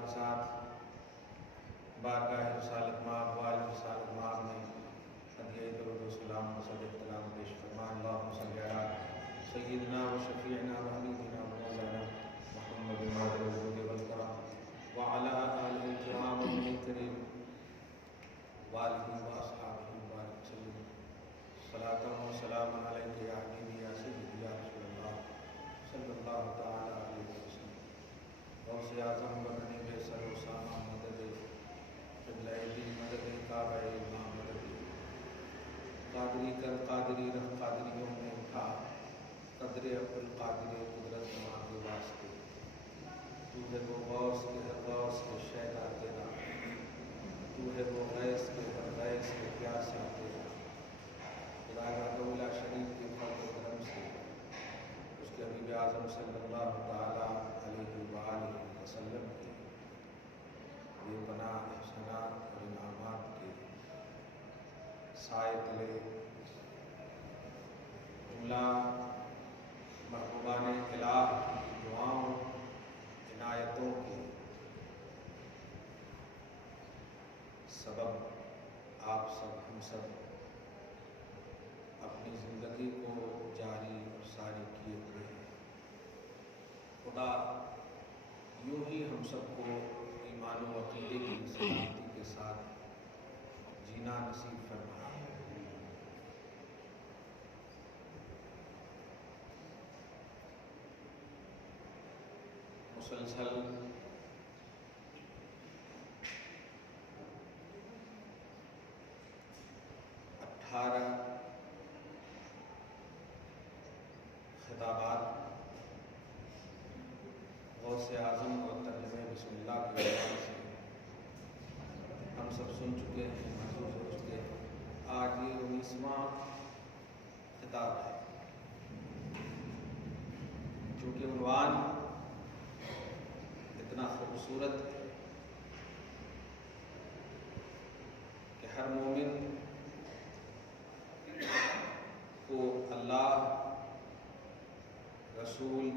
کے ساتھ بارگاہ رسالت مآب والد رسالت مآب میں ہدیہ درود و سلام و صد احترام پیش فرمان اللہم صلی علی سیدنا و شفیعنا و حبیبنا و مولانا محمد مادر الجود والکرم وعلی آلہ الکرام والمنکرین والہ و اصحابہ مبارک وسلم صلاۃ و سلام علیک یا حبیبی یا سیدی یا رسول اللہ صلی اللہ تعالی علیہ وسلم غوث اعظم بنی بے سر و سامہ مدد قبلہ دین مدد کعبہ امام مدد قادری کر قادری رہ قادریوں میں اٹھا قدر عبدالقادر قدرت ماں کے واسطے تو ہے وہ غوث کے ہر غوث کے شیدا تیرا تو ہے وہ غیث کے ہر غیث کے پیاسا تیرا خدا دولا شریف کے فضل و کرم سے اس کے حبیب اعظم صلی اللہ تعالی علیہ وآلہ وسلم کے بے پناہ احسانات اور انعامات کے سائے تلے جملہ محبوبان الہ کی دعاؤں عنایتوں کے سبب آپ سب ہم سب اپنی زندگی کو جاری اور ساری کیے ہوئے ہیں۔ خدا یوں ہی ہم سب کو ایمان و عقیدے کی سلامتی کے ساتھ جینا نصیب فرمائے۔ مسلسل خطابات غوث اعظم اور ترجمہ بسم اللہ کے حوالے سے ہم سب سن چکے ہیں، محسوس ہو چکے ہیں۔ آج یہ 19واں خطاب ہے۔ چونکہ عنوان اتنا خوبصورت ہے کہ ہر مومن کو اللہ، رسول،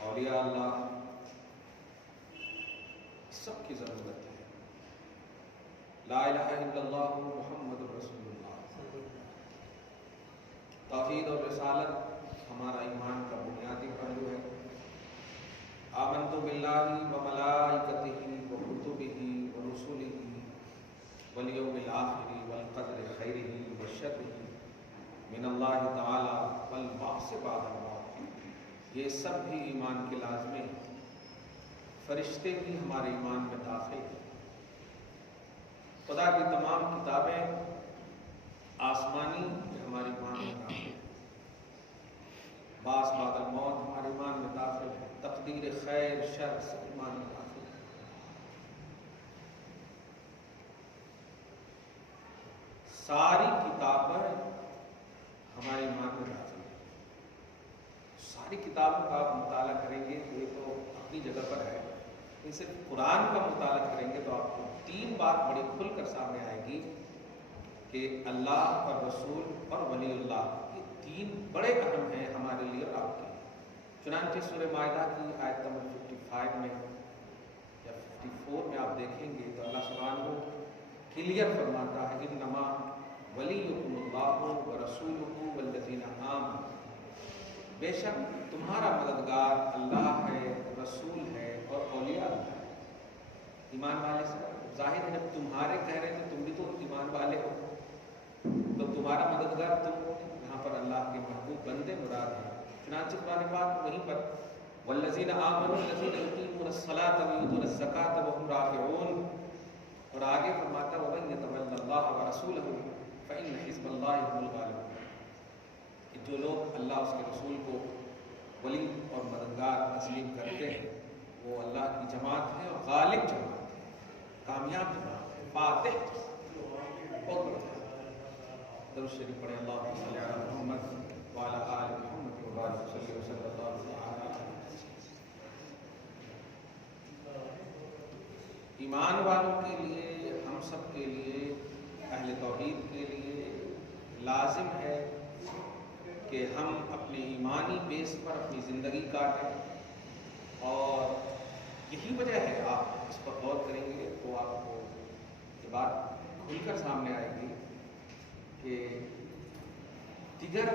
اولیاء اللہ سب کی ضرورت ہے۔ لا الہ الا اللہ محمد رسول اللہ۔ توحید اور رسالت ہمارا ایمان کا بنیادی پہلو ہے۔ آمنت باللہ و ملائکتہ و کتبہ و رسلہ والیوم الآخر والقدر خیرہ و شرہ من اللہ تعالی والبعث بعد الموت۔ یہ سب بھی ایمان کے لازمے ہیں۔ فرشتے بھی ہمارے ایمان میں داخل ہیں۔ خدا کی تمام کتابیں آسمانی ہمارے ایمان میں داخل ہیں۔ بعث بعد الموت ہمارے ایمان میں داخل ہے۔ تقدیر خیر شر سب ایمان میں داخل ہے۔ ساری کتابیں ہمارے ایمان میں داخل ہے۔ ساری کتابوں کا آپ مطالعہ کریں گے تو یہ تو اپنی جگہ پر ہے، لیکن صرف قرآن کا مطالعہ کریں گے تو آپ کو 3 بات بڑی کھل کر سامنے آئے گی کہ اللہ اور رسول اور ولی اللہ یہ 3 بڑے اہم ہیں ہمارے لیے اور آپ کے لیے۔ چنانچہ سورہ مائدہ کی آیت نمبر 55 میں یا 54 میں آپ دیکھیں گے تو اللہ سبحانہ کلیئر فرماتا ہے انما ولیکم اللہ ورسولہ والذین آمنوا، بے شک تمہارا مددگار اللہ ہے، رسول ہے اور اولیاء اللہ ہے۔ ایمان والے سے ظاہر ہے جب تمہارے کہہ رہے ہیں تو تم بھی تو ایمان والے ہو، تو تمہارا مددگار تم ہو۔ یہاں پر اللہ کے محبوب بندے مراد ہیں۔ چنانچہ قرآن پاک وہیں پر والذین آمنوا الذین یقیمون الصلاۃ ویؤتون الزکاۃ وهم راکعون، اور آگے فرماتا ومن یتولی اللہ ورسولہ فإن حزب اللہ هم الغالبون، کہ جو لوگ اللہ اس کے رسول کو ولی اور مددگار تسلیم کرتے ہیں وہ اللہ کی جماعت ہے اور غالب جماعت ہے، کامیاب جماعت ہے، فاتح بہت بڑا ہے۔ درود شریف پڑھیں اللہم صلی علی محمد وعلی آل محمد وبارک صلی وسلم اللہ علیہ وسلم۔ ایمان والوں کے لیے، ہم سب کے لیے، اہل توحید کے لیے لازم ہے کہ ہم اپنے ایمانی بیس پر اپنی زندگی کاٹیں، اور یہی وجہ ہے، آپ اس پر غور کریں گے تو آپ کو یہ بات کھل کر سامنے آئے گی کہ دیگر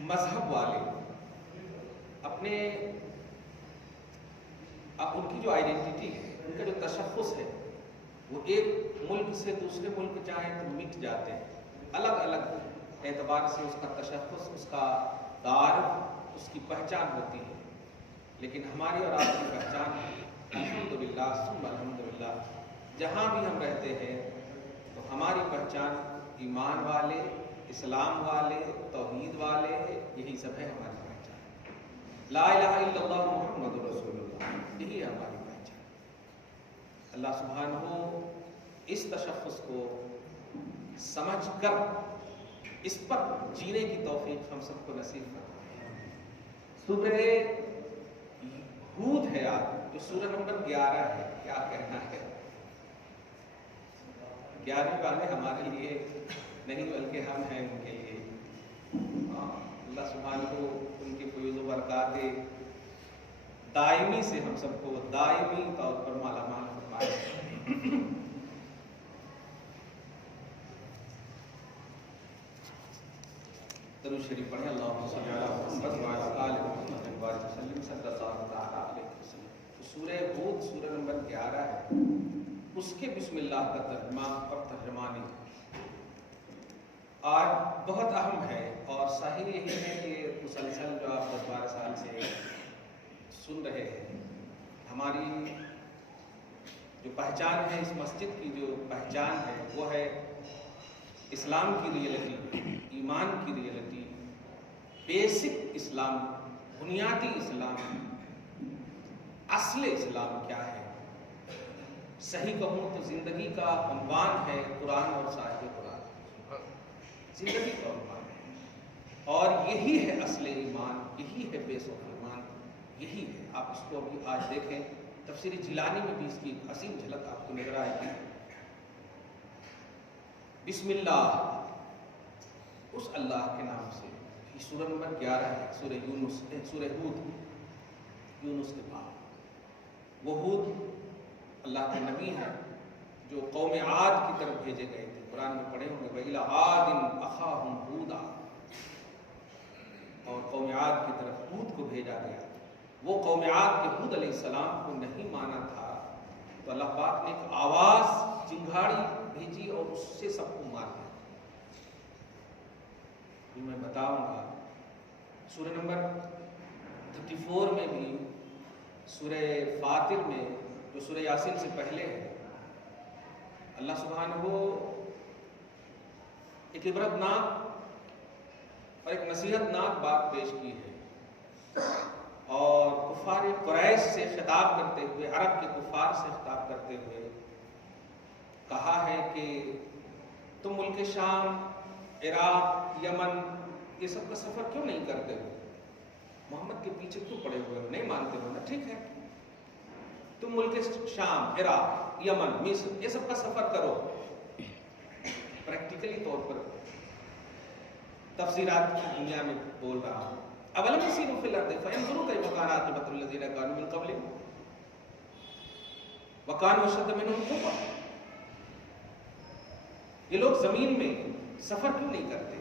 مذہب والے اپنے ان کی جو آئیڈینٹی ہے، ان کا جو تشخص ہے، وہ ایک ملک سے دوسرے ملک چاہیں تو مٹ جاتے ہیں، الگ الگ اعتبار سے اس کا تشخص، اس کا تعارف، اس کی پہچان ہوتی ہے. لیکن ہماری اور آپ کی پہچان الحمدللہ ثم الحمدللہ جہاں بھی ہم رہتے ہیں تو ہماری پہچان ایمان والے، اسلام والے، توحید والے، یہی سب ہے ہماری پہچان. لا الہ الا اللہ محمد رسول اللہ، یہی ہے ہماری پہچان. اللہ سبحانہ اس تشخص کو سمجھ کر اس پر جینے کی توفیق ہم سب کو نصیب فرمائے. سورہ ہود ہے آج، جو سورہ نمبر 11 ہے. کیا کہنا ہے، 11ویں والے ہمارے لیے نہیں بلکہ ہم ہیں ان کے لیے. اللہ سبحانہ کو ان کی فیض و برکات دائمی سے ہم سب کو دائمی طور پر مالا مال فرمائے. درود شریف پڑھیں. اللہم صلی علی محمد وعلی آل محمد وبارک وسلم صلی اللہ تعالی علیہ وسلم. سورہ ہود سورہ نمبر 11 ہے. اس کے بسم اللہ کا ترجمہ اور ترجمانی آج بہت اہم ہے، اور صحیح یہی ہے کہ مسلسل جو آپ 10-12 سال سے سن رہے ہیں، ہماری جو پہچان ہے، اس مسجد کی جو پہچان ہے، وہ ہے اسلام کی ریئلٹی، ایمان کی ریئلٹی، بیسک اسلام، بنیادی اسلام، اصل اسلام کیا ہے. صحیح کہوں تو زندگی کا عنوان ہے قرآن اور صاحب قرآن. زندگی کا عنوان ہے، اور یہی ہے اصل ایمان، یہی ہے بیس آف ایمان، یہی ہے. آپ اس کو ابھی آج دیکھیں، تفسیر جیلانی میں بھی اس کی حسین جھلک آپ کو نظر آئے گی. بسم اللہ، اس اللہ کے نام سے. یہ سورہ نمبر 11 ہے، سورہ یونس، سورہ ہود، یونس کے بعد. وہ ہود اللہ کے نبی ہیں جو قوم عاد کی طرف بھیجے گئے تھے. قرآن میں پڑھے ہوں گے وَإِلَىٰ عَادٍ أَخَاهُمْ هُودًا، اور قوم عاد کی طرف ہود کو بھیجا گیا. وہ قوم عاد کے ہود علیہ السلام کو نہیں مانا تھا، تو اللہ پاک نے ایک آواز چنگھاڑی بھیجی اور اس سے سب کو مار دیا. میں بتاؤں گا سورہ نمبر 34 میں بھی، سورہ فاطر میں جو سورہ یاسین سے پہلے ہے، اللہ سبحانہ وہ ایک عبرت ناک اور ایک نصیحت ناک بات پیش کی ہے، اور کفار قریش سے خطاب کرتے ہوئے، عرب کے کفار سے خطاب کرتے ہوئے کہا ہے کہ تم ملک شام، عراق، یمن، یہ سب کا سفر کیوں نہیں کرتے ہو؟ محمد کے پیچھے کیوں پڑے ہوئے ہو؟ نہیں مانتے ہو نا؟ ٹھیک ہے، تم ملک شام، عراق، یمن، مصر، یہ سب کا سفر کرو. پریکٹیکلی طور پر تفسیرات کی دنیا میں بول رہا ہوں. اولم یسیروا فی الارض فینظروا کیف کان عاقبۃ الذین کانوا من قبلہم وکانوا اشد منہم قوۃ. یہ لوگ زمین میں سفر کیوں نہیں کرتے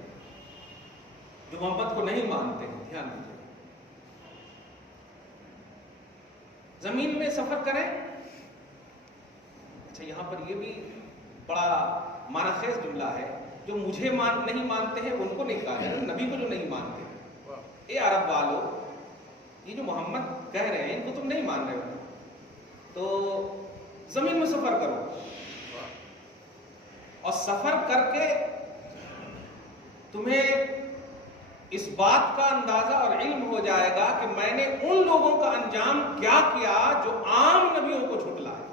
جو محمد کو نہیں مانتے ہیں؟ دھیان دیجیے، زمین میں سفر کریں. اچھا، یہاں پر یہ بھی بڑا معنی خیز جملہ ہے، جو مجھے نہیں مانتے ہیں ان کو نہیں کہا ہے، نبی کو جو نہیں مانتے ہیں. اے عرب والو، یہ جو محمد کہہ رہے ہیں ان کو تم نہیں مان رہے ہو، تو زمین میں سفر کرو، اور سفر کر کے تمہیں اس بات کا اندازہ اور علم ہو جائے گا کہ میں نے ان لوگوں کا انجام کیا کیا جو عام نبیوں کو جھٹلائے.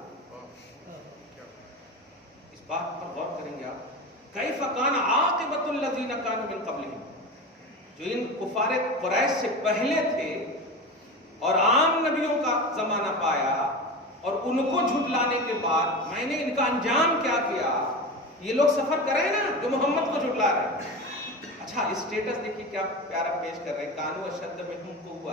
اس بات پر غور کریں گے آپ. کیف کان عاقبۃ الذین کانوا من قبلہم، جو ان کفار قریش سے پہلے تھے اور عام نبیوں کا زمانہ پایا، اور ان کو جھٹلانے کے بعد میں نے ان کا انجام کیا کیا. یہ لوگ سفر کریں نا جو محمد کو جھٹلا رہے ہیں. اچھا، اسٹیٹس دیکھیے کیا پیارا پیش کر رہے ہیں. کانوا اشد منہم قوۃ،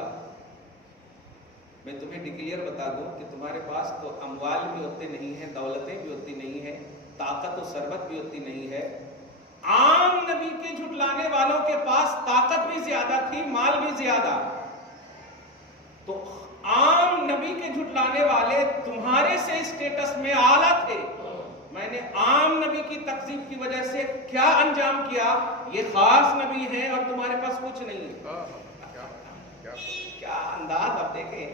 میں تمہیں ڈکلیئر بتا دوں کہ تمہارے پاس تو اموال بھی اتنے نہیں ہیں، دولتیں بھی اتنی نہیں ہیں، طاقت و ثروت بھی اتنی نہیں ہے. عام نبی کے جھٹلانے والوں کے پاس طاقت بھی زیادہ تھی، مال بھی زیادہ. تو عام نبی کے جھٹلانے والے تمہارے سے اسٹیٹس میں اعلیٰ تھے. میں نے عام نبی کی تکذیب کی وجہ سے کیا انجام کیا؟ یہ خاص نبی ہیں اور تمہارے پاس کچھ نہیں ہے. کیا انداز آپ دیکھیں،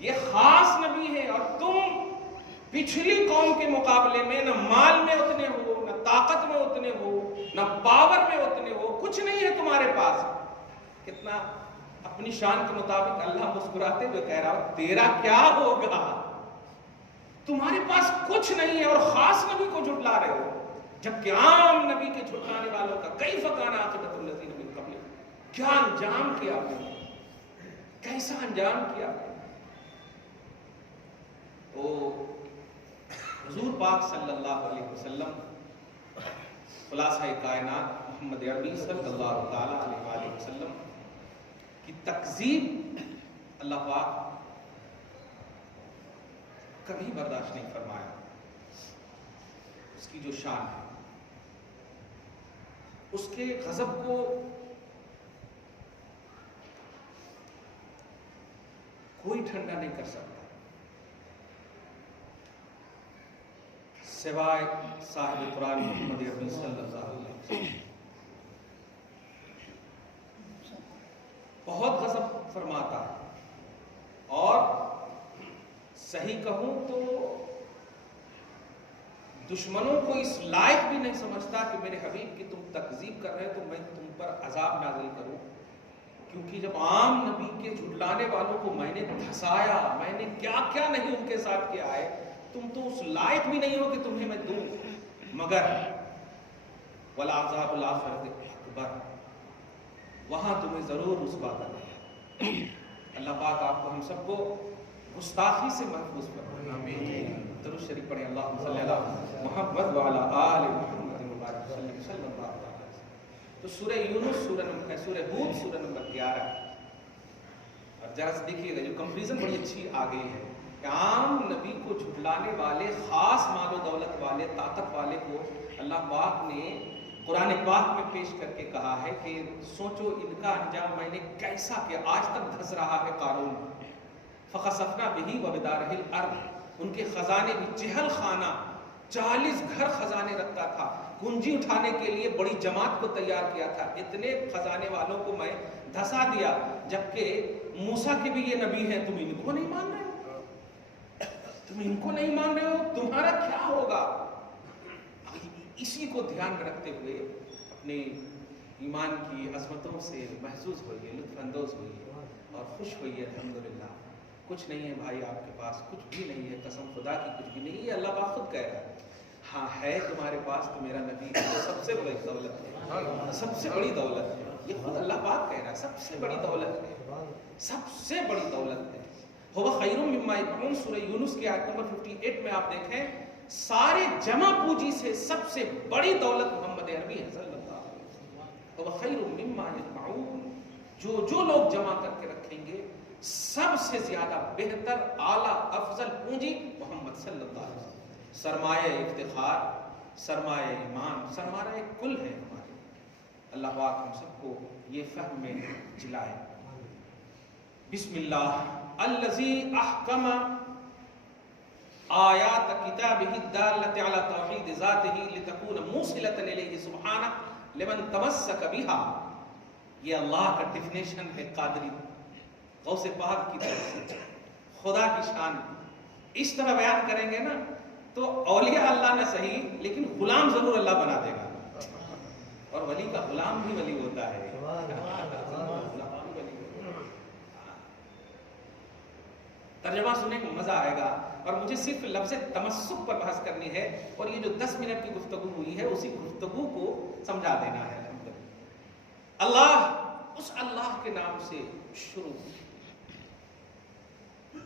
یہ خاص نبی ہے اور تم پچھلی قوم کے مقابلے میں نہ مال میں اتنے ہو، نہ طاقت میں اتنے ہو، نہ پاور میں اتنے ہو، کچھ نہیں ہے تمہارے پاس. کتنا اپنی شان کے مطابق اللہ مسکراتے ہوئے کہہ رہا ہو تیرا کیا ہوگا، تمہارے پاس کچھ نہیں ہے اور خاص نبی کو جھٹلا رہے ہو. جبکہ عام نبی کے جھٹلانے والوں کا کیف کان عاقبۃ الذین من قبلہم، کیا انجام کیا آپ نے، کیسا انجام کیا. تو حضور پاک صلی اللہ علیہ وسلم خلاصہ کائنات محمد عربی صلی اللہ تعالیٰ علیہ وآلہ وسلم کی تکذیب اللہ پاک کبھی برداشت نہیں فرمایا. اس کی جو شان ہے، اس کے غضب کو کوئی ٹھنڈا نہیں کر سکتا سوائے صاحب قرآن محمد عربی صلی اللہ علیہ وسلم. بہت غضب فرماتا ہے اور صحیح کہوں تو دشمنوں کو اس لائق بھی نہیں سمجھتا کہ میرے حبیب کی تم تکذیب کر رہے تو میں تم پر عذاب نازل کروں. کیونکہ جب عام نبی کے جھٹلانے والوں کو میں نے دھسایا، میں نے کیا کیا نہیں ان کے ساتھ کیا ہے، تم تو اس لائق بھی نہیں ہو کہ تمہیں میں دوں. مگر وَالْعَذَابُ الْآخِرَةِ أَكْبَرُ، وہاں تمہیں ضرور رسوا کرنا ہے. اللہ پاک آپ کو ہم سب کو گستاخی سے محفوظ فرمائے. آمین. درود شریف پڑھیں. اللہم صلی علی محمد وعلی آل محمد مبارک وسلم صلی اللہ علیہ وسلم. تو سورہ یونس سورہ ہود سورہ نمبر 11. اور ذرا سے دیکھیے گا جو کمپیریزن بڑی اچھی آ گئی ہے کہ عام نبی کو جھٹلانے والے، خاص مال و دولت والے، طاقت والے کو اللہ پاک نے قرآن پاک میں پیش کر کے کہا ہے کہ سوچو ان کا انجام میں نے کیسا کیا. آج تک دھس رہا ہے قارون. فخسفنا بہ وبدارہ الارض، ان کے خزانے بھی چہل خانہ، 40 گھر خزانے رکھتا تھا، کنجی اٹھانے کے لیے بڑی جماعت کو تیار کیا تھا. اتنے خزانے والوں کو میں دھسا دیا. جبکہ موسیٰ کے بھی یہ نبی ہیں، تم ان کو نہیں مان رہے ہو، تم ان کو نہیں مان رہے ہو، تمہارا کیا ہوگا. اسی کو دھیان میں رکھتے ہوئے اپنے ایمان کی عظمتوں سے محظوظ ہوئیے، لطف اندوز ہوئیے اور خوش ہوئیے. الحمدللہ کچھ نہیں ہے بھائی آپ کے پاس، کچھ بھی نہیں ہے، قسم خدا کی کچھ بھی نہیں ہے. اللہ پاک خود کہہ رہا ہے ہاں ہے تمہارے پاس تو میرا نبی ہے، سب سے بڑی دولت ہے، سب سے بڑی دولت ہے. یہ خود اللہ پاک کہہ رہا ہے سب سے بڑی دولت ہے، سب سے بڑی دولت ہے. هو خیر مما یجمعون سورہ یونس کی آیت نمبر 58 میں آپ دیکھیں سارے جمع پوجی سے سب سے بڑی دولت محمد عربی ہے صلی اللہ علیہ وسلم. هو خیر مما یجمعون، جو لوگ جمع کر کے رکھیں گے سب سے زیادہ بہتر اعلیٰ افضل پونجی محمد صلی اللہ علیہ وسلم. سرمایہ افتخار، سرمایہ ایمان، سرمایہ کل ہے ہمارے. اللہ پاک ہم سب کو یہ فہم میں جلائے. بسم اللہ الذی احکم آیات کتابہ الدالۃ علی توحید ذاتہ لتکون موصلۃ الیہ سبحانہ لمن تمسک بہا. یہ اللہ کا ڈیفینیشن ہے قادری غوث پاک کی طرف سے. خدا کی شان اس طرح بیان کریں گے نا تو اولیاء اللہ نے صحیح لیکن غلام ضرور اللہ بنا دے گا. اور ولی کا غلام بھی ولی ہوتا ہے. ترجمہ سننے کو مزہ آئے گا اور مجھے صرف لفظ تمسک پر بحث کرنی ہے اور یہ جو 10 منٹ کی گفتگو ہوئی ہے اسی گفتگو کو سمجھا دینا ہے. اللہ اس اللہ کے نام سے شروع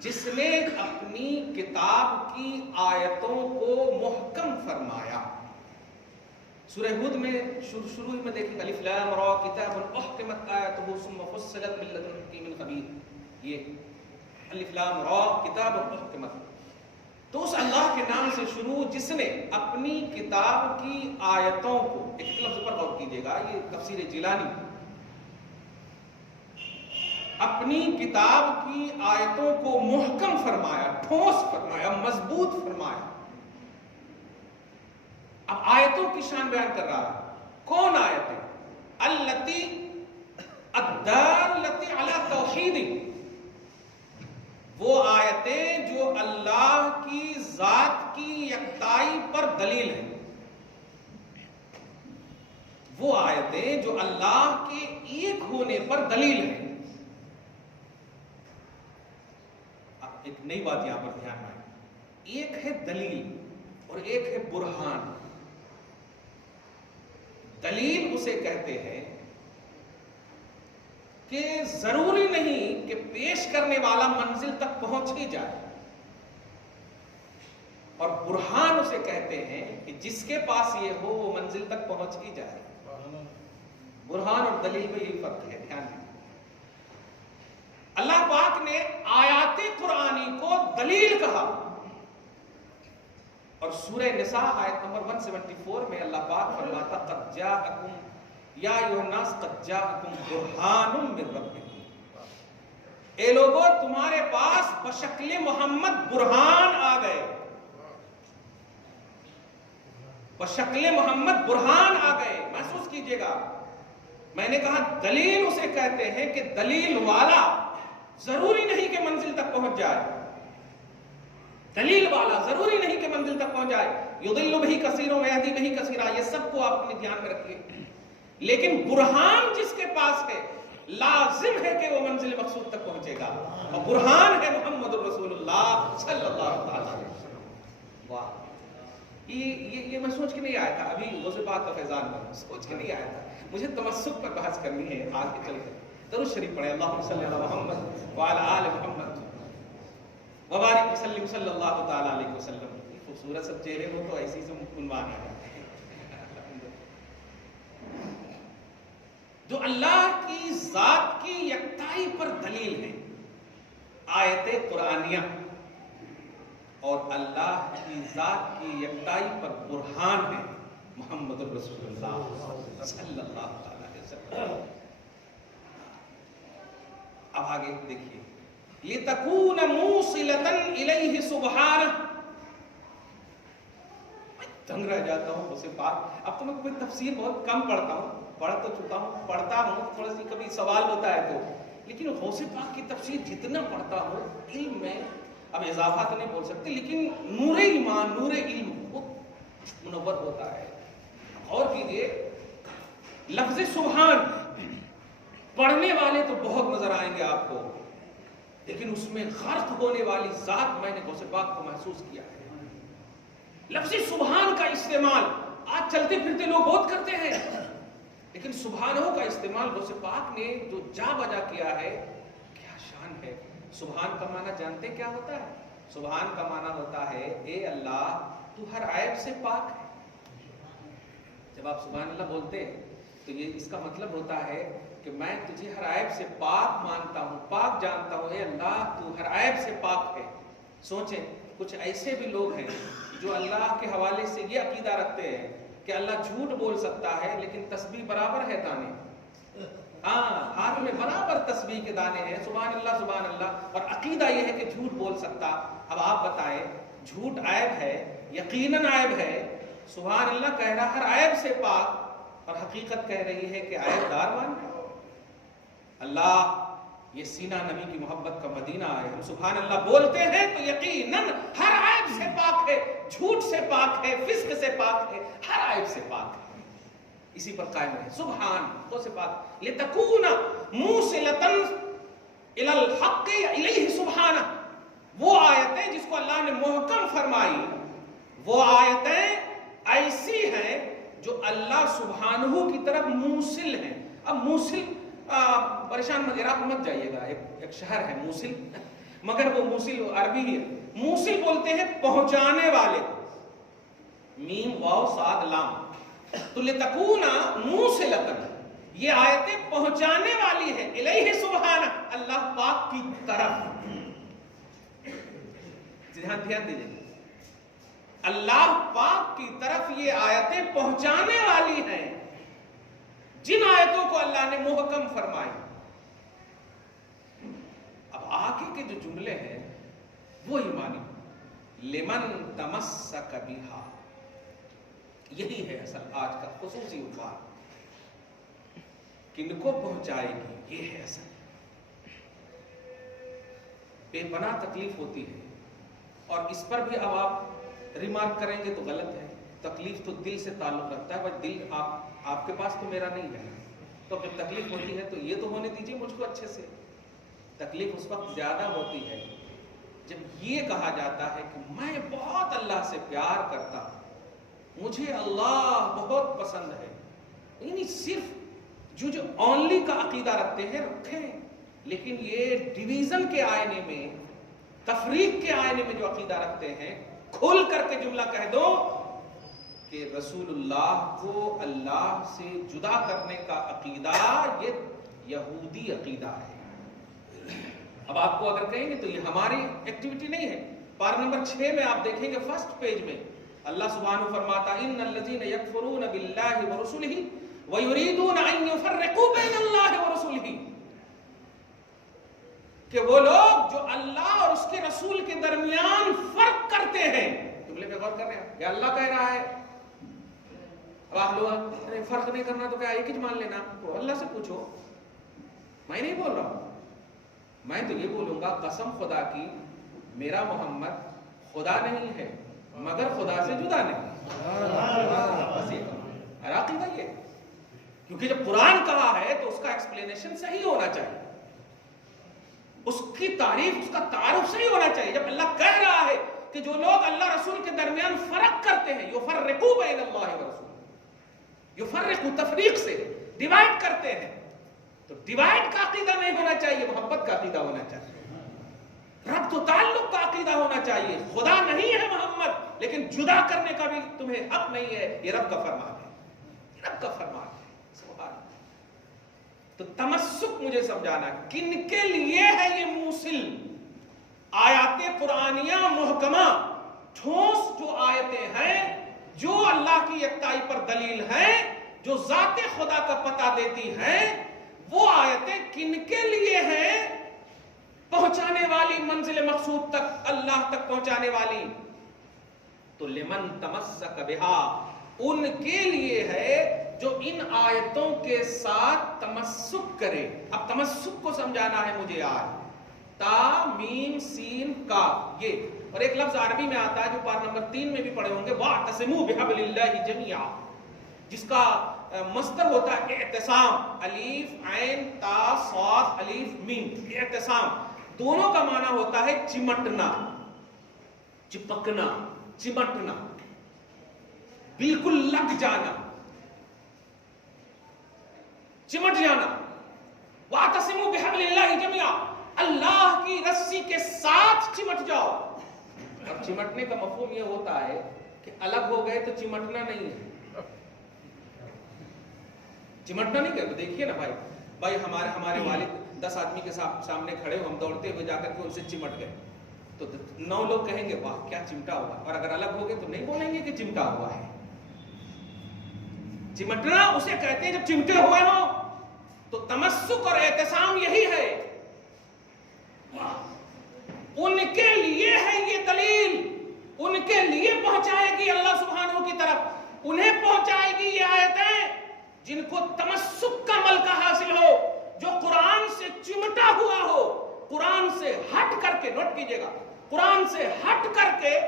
جس نے اپنی کتاب کی آیتوں کو محکم فرمایا. سورہ ہود میں شروع میں دیکھیں الف لام را کتاب احکمت آیاتہ ثم فصلت من لدن حکیم خبیر. یہ الف لام را کتاب محکمت. تو اس اللہ کے نام سے شروع جس نے اپنی کتاب کی آیتوں کو، ایک لفظ پر غور کیجیے گا، یہ تفسیر جیلانی، اپنی کتاب کی آیتوں کو محکم فرمایا، ٹھوس فرمایا، مضبوط فرمایا. اب آیتوں کی شان بیان کر رہا ہے. کون آیتیں؟ التی الدالۃ علی توحید، وہ آیتیں جو اللہ کی ذات کی یکتائی پر دلیل ہیں، وہ آیتیں جو اللہ کے ایک ہونے پر دلیل ہیں. اب ایک نئی بات یہاں پر دھیان میں آئے، ایک ہے دلیل اور ایک ہے برہان. دلیل اسے کہتے ہیں کہ ضروری نہیں کہ پیش کرنے والا منزل تک پہنچ ہی جائے، اور برہان اسے کہتے ہیں کہ جس کے پاس یہ ہو وہ منزل تک پہنچ ہی جائے. برہان اور دلیل میں یہی فرق ہے، دھیان دیں. اللہ پاک نے آیات قرآنی کو دلیل کہا، اور سورہ نساء آیت نمبر 174 میں اللہ پاک فرماتا قد جاءکم یا ایھا الناس قد جاءکم برہان من ربکم. اے لوگوں تمہارے پاس بشکل محمد برہان آ گئے، بشکل محمد برہان آ گئے. محسوس کیجئے گا، میں نے کہا دلیل اسے کہتے ہیں کہ دلیل والا ضروری نہیں کہ منزل تک پہنچ جائے، دلیل والا ضروری نہیں کہ منزل تک پہنچ جائے. یضل بہ کثیر و یہدی بہ کثیرا، یہ سب کو آپ اپنے دھیان میں رکھیے. لیکن برہان جس کے پاس ہے لازم ہے کہ وہ منزل مقصود تک پہنچے گا، اور برہان ہے محمد رسول اللہ صلی اللہ علیہ وسلم. واہ، یہ میں سوچ کے نہیں آیا تھا، ابھی غوث پاک کا فیضان میں سوچ کے نہیں آیا تھا. مجھے تمسک پر بحث کرنی ہے آگے چل کر. درود شریف پڑھیں، اللہم صلی علی محمد وعلی آل محمد وبارک وسلم صلی اللہ تعالی علیہ وسلم. خوبصورت سب چہرے ہو تو ایسی سے عنوان آ جاتے ہیں. جو اللہ کی ذات کی یکتائی پر دلیل ہے آیت قرآنیہ، اور اللہ کی ذات کی یکتائی پر برہان ہے محمد الرسول اللہ صلی اللہ علیہ وسلم. اب آگے دیکھیے، لِتَكُونَ مُوصِلَةً إِلَيْهِ سُبْحَانَهُ. دنگ رہ جاتا ہوں اسے پاک. اب تو میں کوئی تفسیر بہت کم پڑھتا ہوں، پڑھ تو چکا ہوں، پڑھتا ہوں تھوڑا سی کبھی سوال ہوتا ہے تو، لیکن غوث پاک کی تفسیر جتنا پڑھتا ہوں علم میں، اب اضافہ تو نہیں بول سکتے، لیکن نور ایمان، نور علم وہ منور ہوتا ہے. اور کیجئے، لفظ سبحان پڑھنے والے تو بہت نظر آئیں گے آپ کو، لیکن اس میں غرق ہونے والی ذات میں نے غوث پاک کو محسوس کیا ہے. لفظ سبحان کا استعمال آج چلتے پھرتے لوگ بہت کرتے ہیں، لیکن سبحانہ کا استعمال غوث پاک نے جو جا بجا کیا ہے، کیا شان ہے. سبحان کا معنی جانتے کیا ہوتا ہے؟ سبحان کا معنی ہوتا ہے اے اللہ تو ہر عیب سے پاک ہے. جب آپ سبحان اللہ بولتے ہیں تو یہ اس کا مطلب ہوتا ہے کہ میں تجھے ہر عیب سے پاک مانتا ہوں، پاک جانتا ہوں. اے اللہ تو ہر عیب سے پاک ہے. سوچیں، کچھ ایسے بھی لوگ ہیں جو اللہ کے حوالے سے یہ عقیدہ رکھتے ہیں کہ اللہ جھوٹ بول سکتا ہے لیکن تسبیح برابر ہے دانے. ہاں، ہاتھ میں برابر تسبیح کے دانے ہیں، سبحان اللہ، اور عقیدہ یہ ہے کہ جھوٹ بول سکتا. اب آپ بتائیں، جھوٹ عیب ہے، یقیناً عیب ہے. سبحان اللہ کہہ رہا ہر عیب سے پاک، اور حقیقت کہہ رہی ہے کہ عیب دار مان. اللہ، یہ سینہ نبی کی محبت کا مدینہ ہے. ہم سبحان اللہ بولتے ہیں تو یقیناً ہر عیب سے پاک ہے، جھوٹ سے پاک ہے، فسق سے پاک ہے، ہر عیب سے پاک ہے. اسی پر قائم ہے سبحان تو سے پاک. لِتَكُونَ مُوصِلَةً إِلَى الْحَقِّ إِلَيْهِ سُبْحَانَهُ. وہ آیتیں جس کو اللہ نے محکم فرمائی، وہ آیتیں ایسی ہیں جو اللہ سبحانہ کی طرف موصل ہیں. اب موصل پریشان مت، عراق مت جائیے گا، ایک شہر ہے موصل، مگر وہ موصل عربی ہی ہے. موصل بولتے ہیں پہنچانے والے کو، میم واو صاد لام. تو لِتَكُونَ مُوصِلَةً، یہ آیتیں پہنچانے والی ہے الیہ سبحانہ، اللہ پاک کی طرف. دھیان دیجیے، اللہ پاک کی طرف یہ آیتیں پہنچانے والی ہیں جن آیتوں کو اللہ نے محکم فرمائی۔ اب آگے کے جو جملے ہیں وہ ایمانی، لمن تمسک بہا، یہی ہے اصل آج کا خصوصی عنوان، کن کو پہنچائے گی، یہ ہے اصل۔ بے پناہ تکلیف ہوتی ہے، اور اس پر بھی اب آپ ریمارک کریں گے تو غلط ہے۔ تکلیف تو دل سے تعلق رکھتا ہے، بس دل آپ کے پاس تو میرا نہیں ہے، تو جب تکلیف ہوتی ہے تو یہ تو ہونے دیجیے مجھ کو اچھے سے۔ تکلیف اس وقت زیادہ ہوتی ہے جب یہ کہا جاتا ہے کہ میں بہت اللہ سے پیار کرتا ہوں، مجھے اللہ بہت پسند ہے، یعنی صرف جو اونلی کا عقیدہ رکھتے ہیں رکھیں، لیکن یہ ڈویژن کے آئینے میں، تفریق کے آئینے میں جو عقیدہ رکھتے ہیں، کھول کر کے جملہ کہہ دو کہ رسول اللہ کو اللہ سے جدا کرنے کا عقیدہ یہ یہودی عقیدہ ہے۔ اب آپ کو اگر کہیں گے تو یہ ہماری ایکٹیویٹی نہیں ہے۔ پارہ نمبر 6 میں آپ دیکھیں گے فرسٹ پیج میں اللہ سبحانہ فرماتا ان الذین یکفرون باللہ ورسلہ ویریدون ان یفرقوا بین اللہ ورسلہ، کہ وہ لوگ جو اللہ اور اس کے رسول کے درمیان فرق کرتے ہیں۔ جملے پہ غور کر رہے ہیں، یہ اللہ کہہ رہا ہے، اب آپ لوگ فرق نہیں کرنا تو کیا ایک ہی مان لینا؟ تو اللہ سے پوچھو، میں نہیں بول رہا ہوں، میں تو یہ بولوں گا قسم خدا کی میرا محمد خدا نہیں ہے مگر خدا سے جدا نہیں۔ عقیدہ یہ، کیونکہ جب قرآن کہا ہے تو اس کا ایکسپلینیشن صحیح ہونا چاہیے، اس کی تعریف، اس کا تعارف صحیح ہونا چاہیے۔ جب اللہ کہہ رہا ہے کہ جو لوگ اللہ رسول کے درمیان فرق کرتے ہیں، یفرقوا بین اللہ ورسولہ، یفرقوا تفریق سے ڈیوائڈ کرتے ہیں، تو ڈیوائڈ کا عقیدہ نہیں ہونا چاہیے، محبت کا عقیدہ ہونا چاہیے، ربط و تعلق کا عقیدہ ہونا چاہیے۔ خدا نہیں ہے محمد، لیکن جدا کرنے کا بھی تمہیں حق نہیں ہے، یہ رب کا فرمان ہے، رب کا فرمان ہے۔ سبحان اللہ۔ تو تمسک مجھے سمجھانا کن کے لیے ہے یہ موصل آیات قرآنیہ محکمہ، ٹھوس جو آیتیں ہیں، جو اللہ کی یکتائی پر دلیل ہیں، جو ذات خدا کا پتہ دیتی ہیں، وہ آیتیں کن کے لیے ہیں؟ پہنچانے والی، منزل مقصود تک، اللہ تک پہنچانے والی۔ تو لمن تمسک بہا، ان کے لیے ہے جو ان آیتوں کے ساتھ تمسک کرے۔ اب تمسک کو سمجھانا ہے مجھے آج، تا میم سین کاف، یہ اور ایک لفظ عربی میں آتا ہے جو پارہ نمبر 3 میں بھی پڑھے ہوں گے، واعتصموا بحبل اللہ جمیعا، جس کا مصدر ہوتا ہے اعتصام، الف عین تا صاد الف میم، اعتصام، دونوں کا معنی ہوتا ہے چمٹنا، چپکنا، چمٹنا، بالکل لگ جانا، چمٹ جانا۔ واعتصموا بحبل اللہ جمیعا، اللہ کی رسی کے ساتھ چمٹ جاؤ۔ اور چمٹنے کا مفہوم یہ ہوتا ہے کہ الگ ہو گئے تو چمٹنا نہیں ہے، چمٹنا نہیں کرتے۔ دیکھیے نا بھائی ہمارے والد 10 آدمی کے سامنے کھڑے ہو، ہم دوڑتے ہوئے جا کر کے ان سے چمٹ گئے تو 9 لوگ کہیں گے واہ کیا چمٹا ہوا، اور اگر الگ ہو گئے تو نہیں بولیں گے کہ چمٹا ہوا ہے۔ چمٹنا اسے کہتے ہیں جب چمٹے ہوئے ہو۔ تو تمسک اور اعتصام یہی ہے، ان کے لیے ہے یہ دلیل، ان کے لیے پہنچائے گی اللہ سبحانہ کی طرف، انہیں پہنچائے گی یہ آیتیں جن کو تمسک کا ملکہ حاصل ہو، جو قرآن سے چمٹا ہوا ہو، قرآن سے ہٹ کر کے، نوٹ کیجئے گا، قرآن سے ہٹ کر کے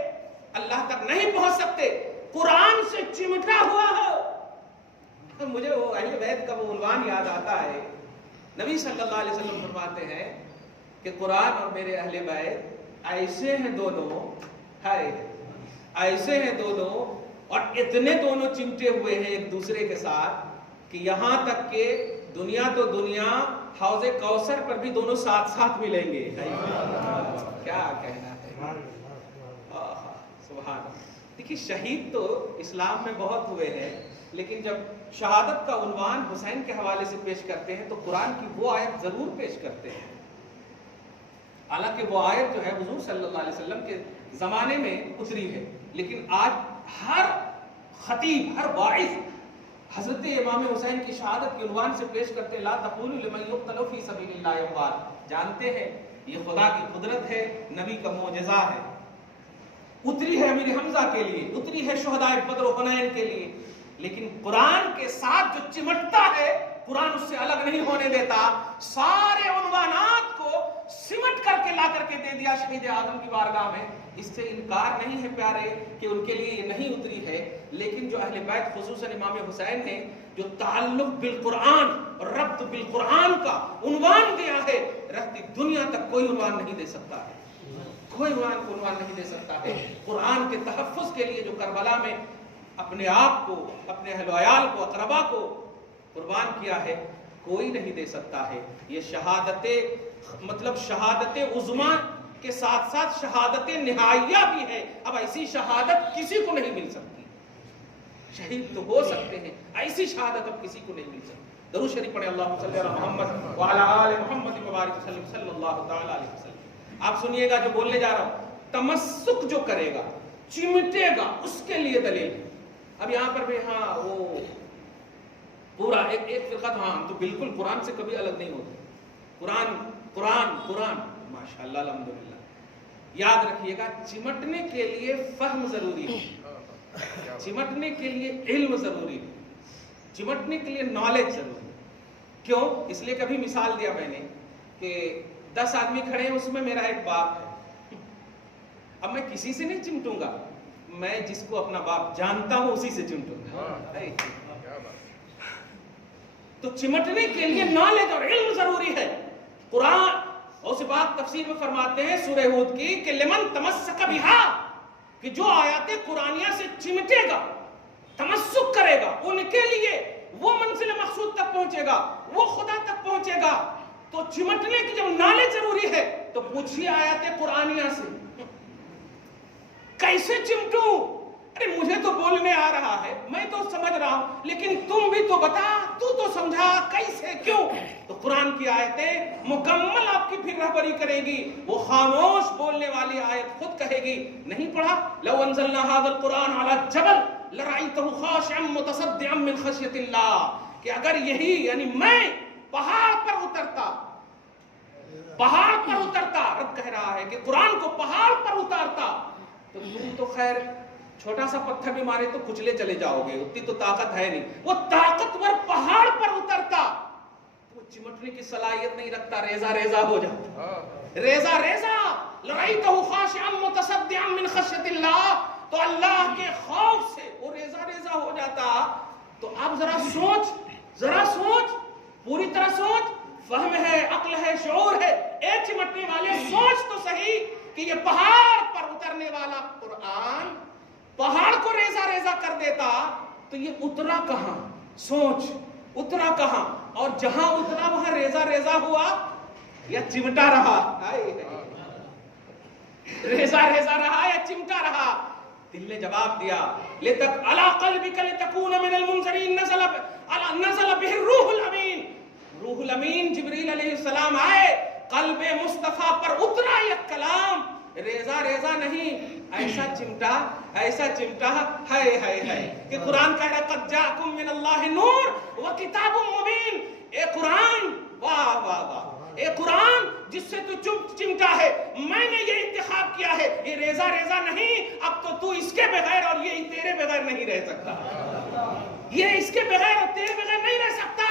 اللہ تک نہیں پہنچ سکتے، قرآن سے چمٹا ہوا ہو۔ مجھے وہ اہل بیت کا وہ عنوان یاد آتا ہے، نبی صلی اللہ علیہ وسلم فرماتے ہیں کہ قرآن اور میرے اہل بیت ایسے ہیں دونوں، ایسے ہیں دونوں، اور اتنے دونوں چمٹے ہوئے ہیں ایک دوسرے کے ساتھ کہ یہاں تک کہ دنیا تو دنیا، حوض کوثر پر بھی دونوں ساتھ ساتھ ملیں گے۔ کیا کہنا ہے، سبحان اللہ۔ دیکھیے شہید تو اسلام میں بہت ہوئے ہیں، لیکن جب شہادت کا عنوان حسین کے حوالے سے پیش کرتے ہیں تو قرآن کی وہ آیت ضرور پیش کرتے ہیں۔ حالانکہ وہ آیت جو ہے حضور صلی اللہ علیہ وسلم کے زمانے میں اتری ہے، لیکن آج ہر خطیب، ہر واعظ حضرت امام حسین کی شہادت کے عنوان سے پیش کرتے لا تقولوا لمن یقتل فی سبیل اللہ اموات، جانتے ہیں یہ خدا کی قدرت ہے، نبی کا معجزہ ہے، اتری ہے امیر حمزہ کے لیے، اتری ہے شہداء بدر و حنین کے لیے، لیکن قرآن کے ساتھ جو چمٹتا ہے قرآن اس سے الگ نہیں ہونے دیتا، سارے عنوانات کو سمٹ کر کے لا کر کے دے دیا شہید اعظم کی بارگاہ میں۔ اس سے انکار نہیں ہے پیارے کہ ان کے لیے یہ نہیں اتری ہے، لیکن جو اہل بیت خصوصاً امام حسین نے جو تعلق بالقرآن اور ربط بالقرآن کا عنوان دیا ہے، رہتی دنیا تک کوئی عنوان نہیں دے سکتا ہے، کوئی عنوان نہیں دے سکتا ہے۔ قرآن کے تحفظ کے لیے جو کربلا میں اپنے آپ کو، اپنے اہل و عیال کو، اقربا کو قربان کیا ہے، کوئی نہیں دے سکتا ہے۔ یہ شہادت مطلب شہادت عظمیٰ کے ساتھ ساتھ شہادت نہائیہ بھی ہے۔ اب ایسی شہادت کسی کو نہیں مل سکتی، شہید تو ہو سکتے ہیں، ایسی شہادت اب کسی کو نہیں مل سکتی۔ درود شریف پڑھیں، اللہم صلی علی محمد وعلی آل محمد وبارک وسلم صلی اللہ تعالی علیہ وسلم۔ آپ سنیے گا جو بولنے جا رہا ہوں، تمسک جو کرے گا، چمٹے گا، اس کے لیے دلیل ہے۔ اب یہاں پر بھی ہاں وہ پورا ایک فرقہ، ہاں ہم تو بالکل قرآن سے کبھی الگ نہیں ہوتے، قرآن قرآن قرآن، ماشاءاللہ الحمدللہ۔ یاد رکھیے گا چمٹنے کے لیے فہم ضروری ہے، چمٹنے کے لیے علم ضروری ہے، چمٹنے کے لیے نالج ضروری ہے۔ کیوں؟ اس لیے کبھی مثال دیا میں نے کہ 10 آدمی کھڑے ہیں، اس میں میرا ایک باپ ہے، اب میں کسی سے نہیں چمٹوں گا، میں جس کو اپنا باپ جانتا ہوں اسی سے چمٹوں گا۔ تو چمٹنے کے لیے نالج اور علم ضروری ہے۔ قرآن اور سے بات تفسیر میں فرماتے ہیں سورہ ہود کی کہ لمن تمسک بہا، کہ جو آیات قرآنیہ سے چمٹے گا، تمسک کرے گا، ان کے لیے وہ منزل مقصود تک پہنچے گا، وہ خدا تک پہنچے گا۔ تو چمٹنے کی جب نالج ضروری ہے تو پوچھیے آیات قرآنیہ سے کیسے چمٹوں؟ ارے مجھے تو بولنے آ رہا ہے، میں تو سمجھ رہا ہوں، لیکن تم بھی تو بتا، تو سمجھا کیسے، کیوں؟ تو قرآن کی آیتیں مکمل آپ کی پھر رہبری کرے گی، وہ خاموش بولنے والی آیت خود کہے گی، نہیں پڑھا لو انزلنا هذا القرآن على جبل لرأيته خاشعا متصدعا من خشية اللہ، کہ اگر یہی یعنی میں پہاڑ پر اترتا، پہاڑ پر اترتا، رب کہہ رہا ہے کہ قرآن کو پہاڑ پر اتارتا تو تم تو خیر چھوٹا سا پتھر بھی مارے تو کچلے چلے جاؤ گے، اتنی تو طاقت ہے نہیں، وہ طاقتور پہاڑ پر اترتا تو چمٹنے کی صلاحیت نہیں رکھتا، ریزہ ریزہ ہو جاتا، ریزہ ریزہ، لرأيته خاشعا متصدعا من خشية اللہ، تو اللہ کے خوف سے وہ ریزہ ریزہ ہو جاتا۔ تو آپ ذرا سوچ، پوری طرح سوچ، فہم ہے، عقل ہے، شعور ہے، اے چمٹنے والے سوچ تو صحیح کہ یہ پہاڑ پر اترنے والا قرآن پہاڑ کو ریزہ ریزہ کر دیتا تو یہ اترا کہاں؟ سوچ، اترا کہاں؟ اور جہاں اترا وہاں ریزہ ریزہ ہوا یا چمٹا رہا؟ ریزہ ریزہ رہا یا چمٹا رہا؟ دل نے جواب دیا، عَلَىٰ قَلْبِكَ لِتَكُونَ مِنَ الْمُنذَرِينَ نَزَلَ بِهِ الرُّوحُ الْأَمِينُ، روح الامین جبریل علیہ السلام آئے، قلب مصطفیٰ پر اترا یہ کلام، ریزہ ریزہ نہیں، ایسا چمٹا ہائے ہائے ہائے کہ قرآن کہہ رہا قد جاءکم من اللہ نور وکتاب مبین۔ اے قرآن، واہ واہ واہ، اے قرآن جس سے تو چمٹا ہے، میں نے یہ انتخاب کیا ہے، یہ ریزہ ریزہ نہیں، اب تو اس کے بغیر اور یہ تیرے بغیر نہیں رہ سکتا، یہ اس کے بغیر اور تیرے بغیر نہیں رہ سکتا،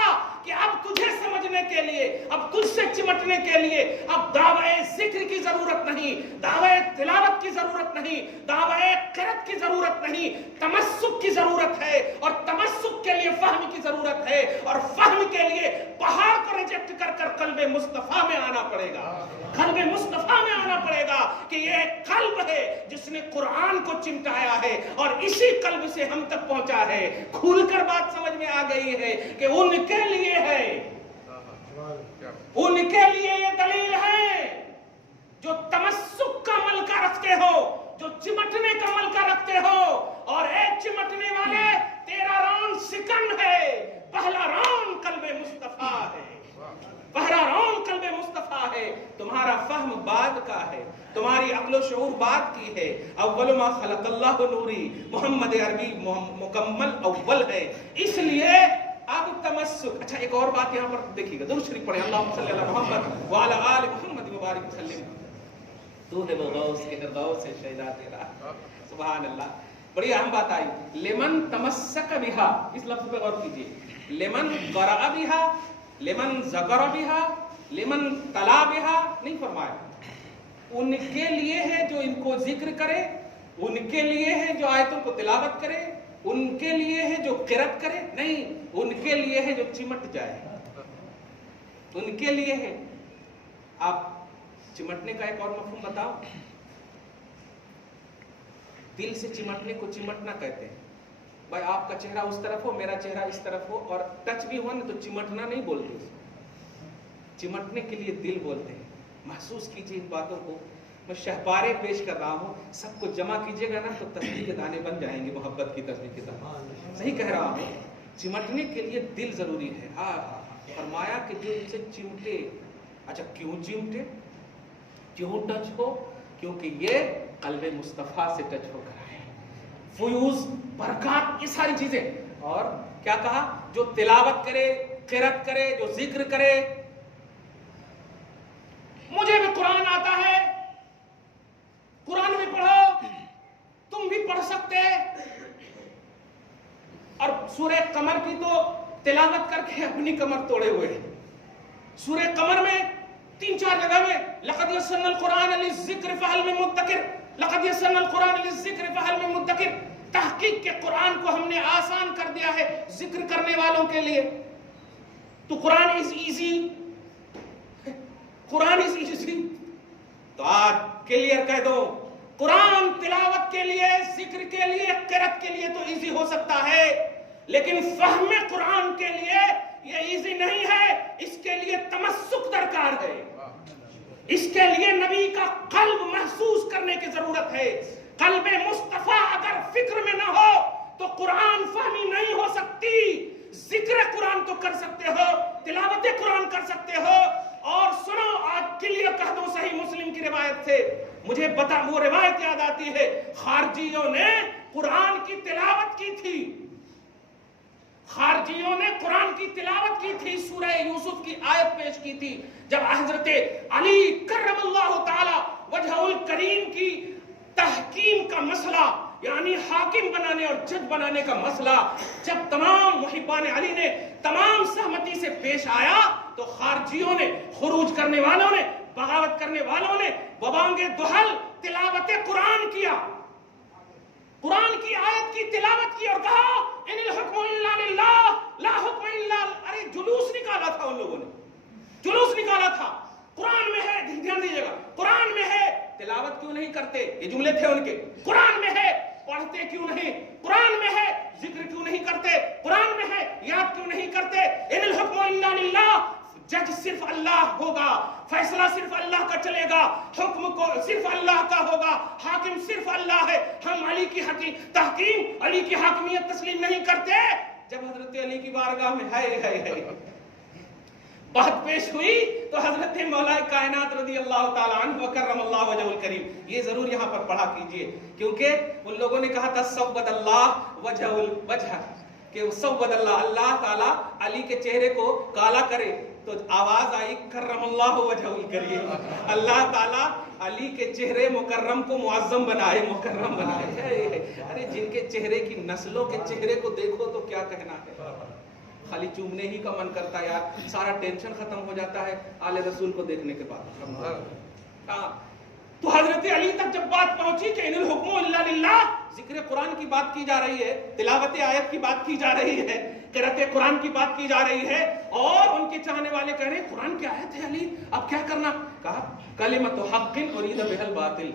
کہ اب تجھے سمجھنے کے لیے، اب تجھ سے چمٹنے کے لیے اب دعوی ذکر کی ضرورت نہیں، دعوی تلاوت کی ضرورت نہیں، دعوی قرأت کی ضرورت نہیں، تمسک کی ضرورت ہے، اور تمسک کے لیے فہم کی ضرورت ہے، اور فہم کے لیے پہاڑ کو ریجیکٹ کر کر قلب مصطفیٰ میں آنا پڑے گا، قلب مصطفیٰ میں آنا پڑے گا کہ یہ قلب ہے جس نے قرآن کو چمٹایا ہے اور اسی قلب سے ہم تک پہنچا ہے۔ کھول کر بات سمجھ میں آ گئی ہے کہ ان کے لیے ہے، ان کے لیے یہ دلیل ہے جو تمسک کا ملکہ رکھتے ہو، جو چمٹنے کا ملکہ رکھتے ہو، اور اے چمٹنے والے تیرا راؤنڈ سیکنڈ ہے، پہلا راؤنڈ قلب مصطفیٰ ہے، پہلا راؤنڈ قلب مصطفیٰ ہے، تمہارا فہم بعد کا ہے، تمہاری عقل و شعور بعد کی ہے. اول ما خلق اللہ نوری، محمد عربی مکمل اول ہے، اس لیے اب تمسک. اچھا ایک اور بات یہاں پر دیکھیے گا، درود شریف پڑھیں، اللہم صلی علی محمد وعلی آل محمد مبارک وسلم. تو ہے وہ غوث کے غوث ہے شہدا تیرا. سبحان اللہ. بڑی اہم بات آئی، لمن تمسک بہا، اس لفظ پہ غور کیجیے. لمن قرأ بہا، لمن ذکر بہا، لمن تلا بہا نہیں فرمایا. ان کے لیے ہے جو ان کو ذکر کرے، ان کے لیے ہے جو آیتوں کو تلاوت کرے، ان کے لیے ہے جو قرأت کرے، نہیں، ان کے لیے ہے جو چمٹ جائے. ان کے لیے ہے. آپ چمٹنے کا ایک اور مفہوم بتاؤ. دل سے چمٹنے کو چمٹنا کہتے ہیں. بھائی آپ کا چہرہ اس طرف ہو، میرا چہرہ اس طرف ہو اور ٹچ بھی ہو نا تو چمٹنا نہیں بولتے. چمٹنے کے لیے دل بولتے ہیں. محسوس کیجیے ان باتوں کو. میں شہپارے پیش کر رہا ہوں، سب کو جمع کیجیے گا نا تو تسبیح کے دانے بن جائیں گے، محبت کی تسبیح کے دانے. صحیح کہہ رہا ہوں. چمٹنے کے لیے دل ضروری ہے. ہاں فرمایا کہ جو ان سے چمٹے. اچھا کیوں چمٹے، کیوں ٹچ ہو؟ کیونکہ یہ قلب مصطفیٰ سے ٹچ ہو کر آئے. فیوز، برکات، یہ ساری چیزیں. اور کیا کہا؟ جو تلاوت کرے، قرأت کرے، جو ذکر کرے. مجھے بھی قرآن آتا ہے، قرآن بھی پڑھو، تم بھی پڑھ سکتے. اور سورہ قمر کی تو تلاوت کر کے اپنی کمر توڑے ہوئے ہیں. سورہ قمر میں 3-4 جگہ میں لقد یسرنا القرآن للذکر فہل من مدکر، لقد یسرنا القرآن للذکر فہل من مدکر. تحقیق کے قرآن کو ہم نے آسان کر دیا ہے ذکر کرنے والوں کے لیے. تو قرآن is easy, Quran is easy. تو آج کلیئر کہہ دو، قرآن تلاوت کے لیے، ذکر کے لیے، قرأت کے لیے تو ایزی ہو سکتا ہے، لیکن فہم قرآن کے لیے یہ ایزی نہیں ہے. اس کے لیے تمسک درکار ہے. اس کے لیے نبی کا قلب محسوس کرنے کی ضرورت ہے. قلب مصطفیٰ اگر فکر میں نہ ہو تو قرآن فہمی نہیں ہو سکتی. ذکر قرآن تو کر سکتے ہو، تلاوت قرآن کر سکتے ہو. اور سنو، آج کلیئر کہہ دو صحیح مسلم کی روایت سے، مجھے وہ روایت یاد آتی ہے. خارجیوں نے قرآن کی تلاوت کی تھی، خارجیوں نے قرآن کی تلاوت کی تھی. سورہ یوسف کی آیت پیش کی تھی. جب حضرت علی کرم اللہ تعالی وجہ الکریم کی تحکیم کا مسئلہ، یعنی حاکم بنانے اور جج بنانے کا مسئلہ، جب تمام محبان علی نے تمام سہمتی سے پیش آیا تو خارجیوں نے، خروج کرنے والوں نے، بغاوت کرنے والوں نے ببانگ دہل تلاوت قرآن کیا، قرآن کی آیت کی تلاوت کی اور کہا ان الحکم الا للہ لا حکم الا. ارے جلوس نکالا تھا ان لوگوں نے، جلوس نکالا تھا. قرآن میں ہے، دھیان دیجیے گا، قرآن میں ہے، تلاوت کیوں نہیں کرتے؟ یہ جملے تھے ان کے. قرآن میں ہے، پڑھتے کیوں نہیں؟ قرآن میں ہے، ذکر کیوں نہیں کرتے؟ قرآن میں ہے، یاد کیوں نہیں کرتے؟ ان الحکم الا للہ. جج صرف اللہ ہوگا، فیصلہ صرف اللہ کا چلے گا، حکم کو صرف اللہ کا ہوگا، حاکم صرف اللہ ہے. ہم علی کی تحکیم، علی کی حاکمیت تسلیم نہیں کرتے. جب حضرت علی کی بارگاہ میں ہے بات پیش ہوئی تو حضرت مولا کائنات رضی اللہ تعالی عنہ وکرم اللہ وجہ الکریم، یہ ضرور یہاں پر پڑھا کیجئے، کیونکہ ان لوگوں نے کہا تھا سود اللہ وجہ کہ سود اللہ، اللہ تعالیٰ علی کے چہرے کو کالا کرے. تو آواز آئی کرم اللہ وجہ الکریم، اللہ تعالیٰ علی کے چہرے مکرم کو معظم بنائے، مکرم بنائے. ارے جن کے چہرے کی نسلوں کے چہرے کو دیکھو تو کیا کہنا ہے. خالی چومنے ہی کا من کرتا ہے یار، سارا ٹینشن ختم ہو جاتا ہے آل رسول کو دیکھنے کے بعد. تو حضرت علی تک جب بات پہنچی کہ ان الحکم الا للہ، ذکر قرآن کی بات کی جا رہی ہے، تلاوت آیت کی بات کی جا رہی ہے، قرأت قرآن کی بات کی جا رہی ہے، اور ان کے چاہنے والے کہہ رہے ہیں قرآن کی آیت ہے علی، اب کیا کرنا؟ کہا کلمۃ حق ارید بہا الباطل.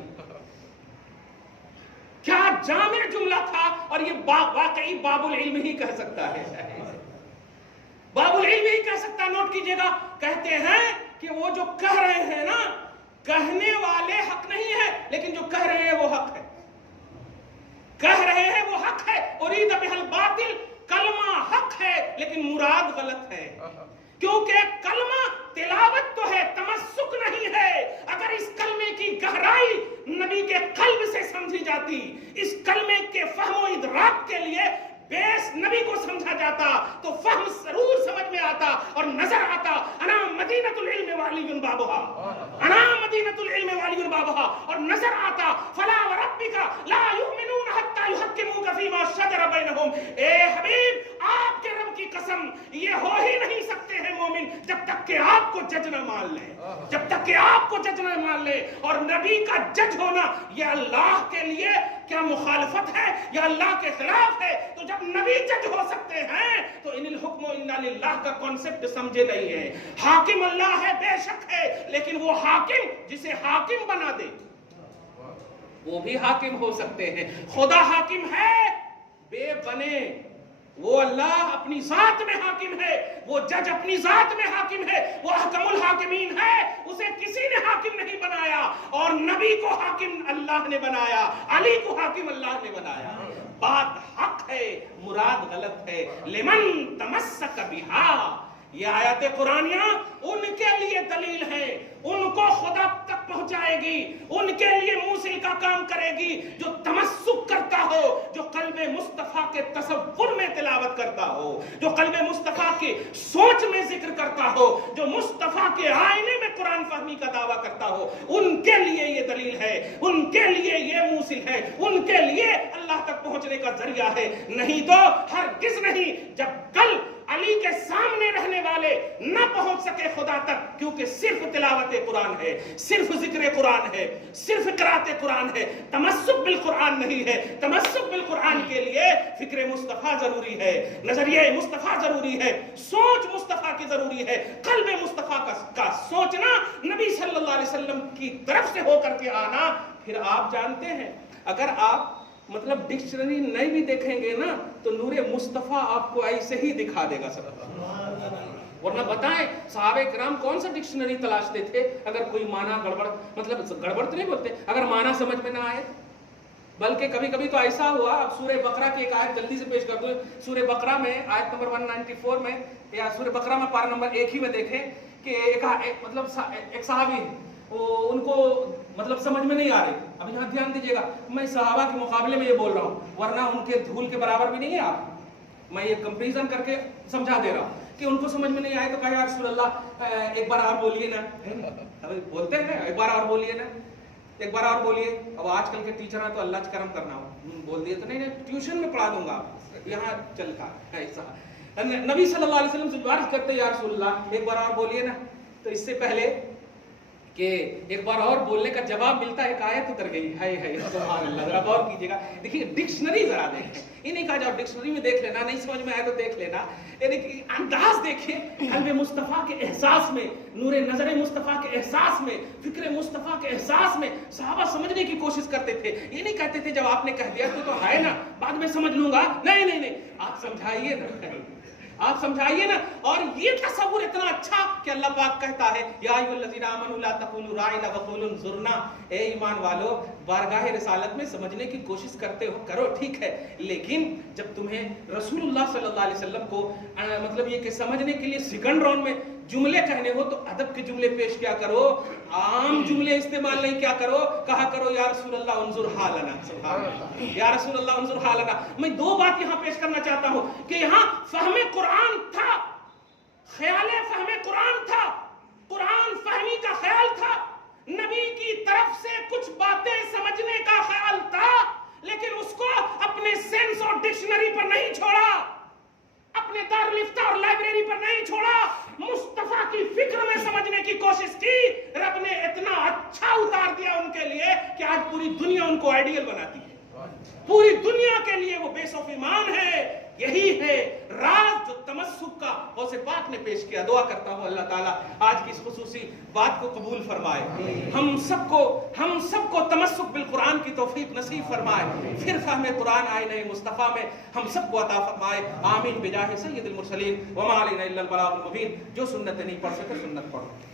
کیا جامع جملہ تھا. اور یہ واقعی باب العلم ہی کہہ سکتا ہے، باب العلم ہی کہہ سکتا ہے. نوٹ کیجئے گا، کہتے ہیں کہ وہ جو کہہ رہے ہیں نا، کہنے والے حق نہیں ہے، لیکن جو کہہ رہے ہیں وہ حق ہے. کہہ رہے ہیں وہ حق ہے. ارید بہا الباطل، کلمہ حق ہے لیکن مراد غلط ہے. کیونکہ کلمہ تلاوت تو ہے، تمسک نہیں ہے. اگر اس آتی. اس کلمے کے فہم و ادراک کے لیے بیس نبی کو سمجھا جاتا تو فہم ضرور سمجھ میں آتا اور نظر آتا. انا مدینۃ العلم والی بابھا، انا مدینۃ العلم والی بابھا، اور نظر آتا فلا وربک لا یؤمنون حتی یحکموک فیما شجر بینہم. اے حبیب، آپ کے رب کی قسم، یہ ہو ہی نہیں سکتے ہیں مومن جب تک کہ آپ کو جج نہ مان لے، جب تک کہ آپ کو جج نہ مان لے. اور نبی کا جج ہونا یہ اللہ کے لیے کیا مخالفت ہے یا اللہ کے خلاف ہے؟ تو جب نبی جج ہو سکتے ہیں تو ان الحکم الا للہ کا کانسیپٹ سمجھے نہیں ہے. حاکم اللہ ہے، بے شک ہے، لیکن وہ حاکم جسے حاکم بنا دے وہ بھی حاکم ہو سکتے ہیں. خدا حاکم ہے بے بنے، وہ اللہ اپنی ذات میں حاکم ہے، وہ جج اپنی ذات میں حاکم ہے، وہ احکم الحاکمین ہے. اسے کسی نے حاکم نہیں بنایا، اور نبی کو حاکم اللہ نے بنایا، علی کو حاکم اللہ نے بنایا. بات حق ہے، مراد غلط ہے. لمن تمسک بہا، یہ آیات قرآنیہ ان کے لیے دلیل ہے، ان کو خدا تک پہنچائے گی، ان کے لیے موصل کا کام کرے گی جو تمسک کرتا ہو، جو قلب مصطفیٰ کے تصور میں تلاوت کرتا ہو، جو قلب مصطفیٰ کے سوچ میں ذکر کرتا ہو، جو مصطفیٰ کے آئینے میں قرآن فہمی کا دعویٰ کرتا ہو. ان کے لیے یہ دلیل ہے، ان کے لیے یہ موصل ہے، ان کے لیے اللہ تک پہنچنے کا ذریعہ ہے. نہیں تو ہرگز نہیں. جب کل علی کے سامنے رہنے والے نہ پہنچ سکے خدا تک کیونکہ صرف تلاوت قرآن ہے، صرف ذکر قرآن ہے، صرف قرات قرآن ہے، تمسک بالقرآن نہیں ہے. تمسک بالقرآن کے لیے فکر مصطفیٰ ضروری ہے، نظریہ مصطفیٰ ضروری ہے، سوچ مصطفیٰ کی ضروری ہے، قلب مصطفیٰ کا سوچنا، نبی صلی اللہ علیہ وسلم کی طرف سے ہو کر کے آنا. پھر آپ جانتے ہیں اگر آپ مطلب ڈکشنری نہیں بھی دیکھیں گے نا تو نور مصطفیٰ آپ کو ایسے ہی دکھا دے گا سب. ورنہ بتائیں صحابہ کرام کون سا ڈکشنری تلاشتے تھے اگر کوئی معنی گڑبڑ، مطلب گڑبڑ تو نہیں بولتے، اگر معنی سمجھ میں نہ آئے. بلکہ کبھی کبھی تو ایسا ہوا، اب سورہ بقرہ کی ایک آیت جلدی سے پیش کر دوں. سورہ بقرہ میں آیت نمبر 194 میں یا سورہ بقرہ میں پارہ نمبر 1 ہی میں دیکھیں کہ مطلب ایک صحابی ان کو مطلب سمجھ میں نہیں آ رہی. اب یہاں دھیان دیجیے گا، میں صحابہ کے مقابلے میں یہ بول رہا ہوں ورنہ ان کے دھول کے برابر بھی نہیں ہے آپ. میں یہ کمپیریزن کر کے سمجھا دے رہا ہوں کہ ان کو سمجھ میں نہیں آئے تو کہا یا رسول اللہ ایک بار اور بولیے نا. بولتے ہیں ایک بار اور بولیے نا، ایک بار اور بولیے. اب آج کل کے ٹیچر ہیں تو اللہ کرم کرنا ہو، بول دیے تو نہیں ٹیوشن میں پڑھا دوں گا، یہاں چلتا ایسا. نبی صلی اللہ علیہ وسلم سے عرض کرتے یا رسول اللہ ایک بار اور بولیے نا. تو اس سے پہلے کہ ایک بار اور بولنے کا جواب ملتا ہے، ایک آیت اتر گئی ہے سبحان اللہ. ذرا غور کیجیے گا، دیکھیے ڈکشنری ذرا دیکھیں. یہ نہیں کہا جاؤ ڈکشنری میں دیکھ لینا، نہیں سمجھ میں آئے تو دیکھ لینا. یعنی انداز دیکھیں قلب مصطفیٰ کے احساس میں، نور نظر مصطفیٰ کے احساس میں، فکر مصطفیٰ کے احساس میں صحابہ سمجھنے کی کوشش کرتے تھے. یہ نہیں کہتے تھے جب آپ نے کہہ دیا تو ہے نا بعد میں سمجھ لوں گا. نہیں نہیں نہیں، آپ سمجھائیے نا، آپ سمجھائیے نا. اور یہ تصور اتنا اچھا کہ اللہ پاک کہتا ہے یا ایھا الذین آمنوا لا تقولوا راعنا وقولوا انظرنا. اے ایمان والو، بارگاہ رسالت میں سمجھنے کی کوشش کرتے ہو کرو، ٹھیک ہے، لیکن جب تمہیں رسول اللہ صلی اللہ علیہ وسلم کو مطلب یہ کہ سمجھنے کے لیے سیکنڈ راؤنڈ میں جملے کہنے ہو تو ادب کے جملے پیش کیا کرو، عام جملے استعمال نہیں کیا کرو. کہا کرو یا رسول اللہ انظر حالنا، سبحان اللہ، یا رسول اللہ انظر حالنا. میں دو بات یہاں پیش کرنا چاہتا ہوں کہ یہاں فہم قرآن تھا، خیال فہم قرآن تھا، قرآن فہمی کا خیال تھا، نبی کی طرف سے کچھ باتیں سمجھنے کا خیال تھا، لیکن اس کو اپنے سینس اور ڈکشنری پر نہیں چھوڑا، اپنے دارالفتہ اور لائبریری پر نہیں چھوڑا، مصطفیٰ کی فکر میں سمجھنے کی کوشش کی. رب نے اتنا اچھا اتار دیا ان کے لیے کہ آج پوری دنیا ان کو آئیڈیل بناتی ہے، پوری دنیا کے لیے وہ بیس آف ایمان ہے. یہی ہے راز جو تمسک کا غوث پاک نے پیش کیا. دعا کرتا ہوں اللہ تعالیٰ آج کی اس خصوصی بات کو قبول فرمائے، ہم سب کو تمسک بالقرآن کی توفیق نصیب فرمائے، پھر فہم قرآن آئینہ مصطفیٰ میں ہم سب کو عطا فرمائے. آمین بجاہ سید المرسلین وما علینا الا البلاغ المبین. جو سنت نہیں پڑھ سکے سنت پڑھو.